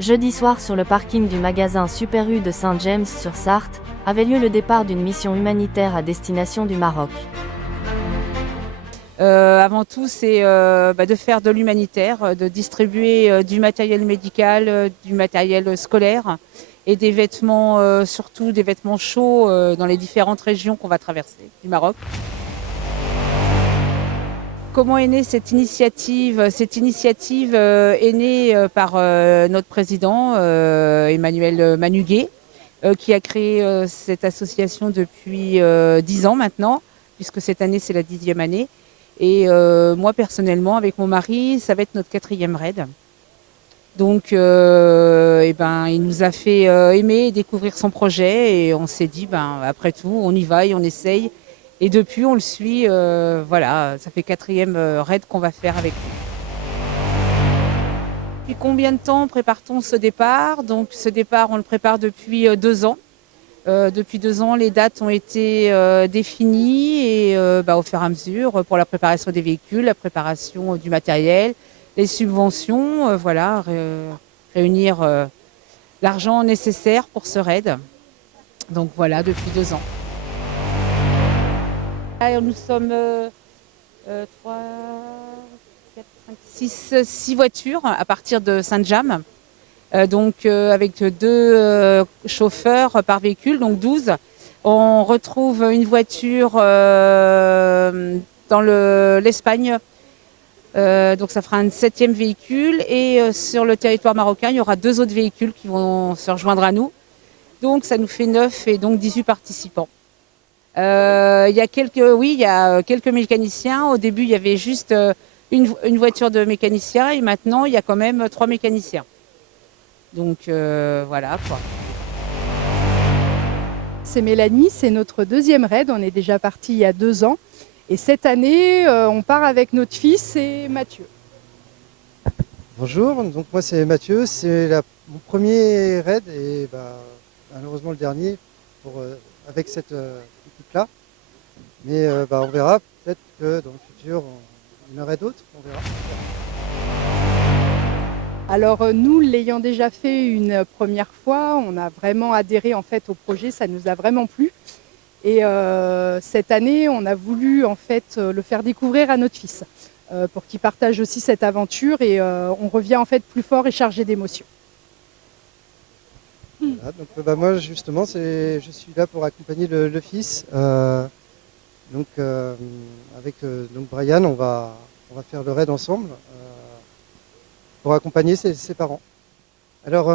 Jeudi soir sur le parking du magasin Super U de Saint-James-sur-Sarthe, avait lieu le départ d'une mission humanitaire à destination du Maroc. Avant tout, c'est de faire de l'humanitaire, de distribuer du matériel médical, du matériel scolaire et des vêtements, surtout des vêtements chauds dans les différentes régions qu'on va traverser du Maroc. Comment est née cette initiative? Cette initiative est née par notre président Emmanuel Manuguet, qui a créé cette association depuis 10 ans maintenant, puisque cette année c'est la 10e année. Et moi personnellement, avec mon mari, ça va être notre 4e raid. Donc il nous a fait aimer et découvrir son projet et on s'est dit, après tout, on y va et on essaye. Et depuis, on le suit, voilà, ça fait 4e raid qu'on va faire avec lui. Depuis combien de temps prépare-t-on ce départ? Donc ce départ, on le prépare depuis 2 ans. Depuis 2 ans, les dates ont été définies et au fur et à mesure pour la préparation des véhicules, la préparation du matériel, les subventions, réunir l'argent nécessaire pour ce raid. Donc voilà, depuis 2 ans. Là, nous sommes 3, 4, 5, 6 voitures à partir de Saint-James. Avec 2 chauffeurs par véhicule, donc 12. On retrouve une voiture dans l'Espagne, donc ça fera un 7e véhicule. Et sur le territoire marocain, il y aura 2 autres véhicules qui vont se rejoindre à nous. Donc ça nous fait 9 et donc 18 participants. Il y a quelques mécaniciens. Au début, il y avait juste une voiture de mécaniciens et maintenant, il y a quand même 3 mécaniciens. Donc voilà quoi. C'est Mélanie, c'est notre 2e raid. On est déjà parti il y a 2 ans. Et cette année, on part avec notre fils et Mathieu. Bonjour, donc moi c'est Mathieu, c'est mon premier raid et malheureusement le dernier avec cette équipe-là. Mais on verra, peut-être que dans le futur il y en aurait d'autres, on verra. Alors nous, l'ayant déjà fait une première fois, on a vraiment adhéré en fait au projet, ça nous a vraiment plu. Et cette année, on a voulu en fait le faire découvrir à notre fils pour qu'il partage aussi cette aventure et on revient en fait plus fort et chargé d'émotions. Voilà, donc moi justement, je suis là pour accompagner le fils. Avec Brian, on va faire le raid ensemble. Pour accompagner ses parents. Alors,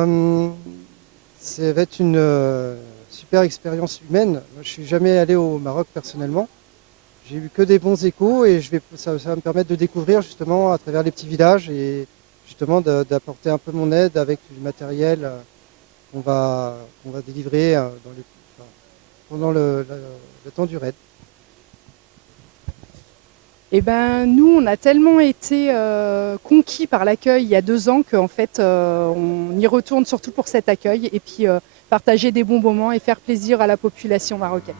ça va être une super expérience humaine. Moi, je ne suis jamais allé au Maroc personnellement. J'ai eu que des bons échos et ça va me permettre de découvrir justement à travers les petits villages et justement d'apporter un peu mon aide avec du matériel qu'on va délivrer pendant le temps du raid. Eh ben, nous, on a tellement été conquis par l'accueil il y a 2 ans qu'en fait, on y retourne surtout pour cet accueil et puis partager des bons moments et faire plaisir à la population marocaine.